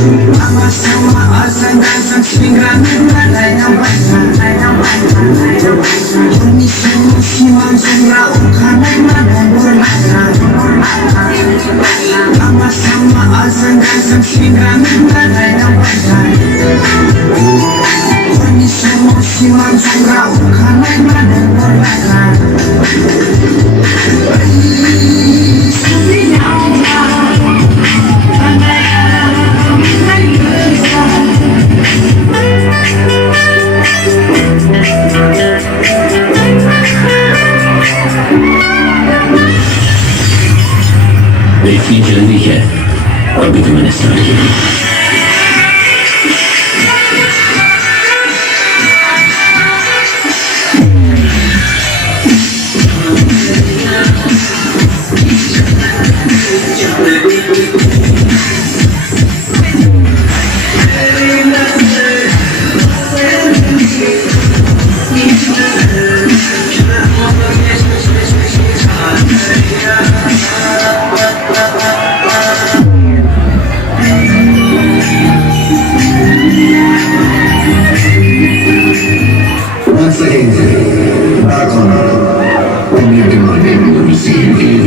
Sama-sama asal-asal singganan Alay ng bansa Sumisimusimang sumraong kanay manumurlasan Sama-sama asal-asal singganan Alay ng bansa Sumisimusimang sumraong kanay manumurlasan जल्दी है और भी तो मैंने start किया Once again, back on when you're demanding to receive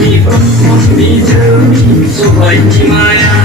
มีคนมีเธอมีสบายที่มา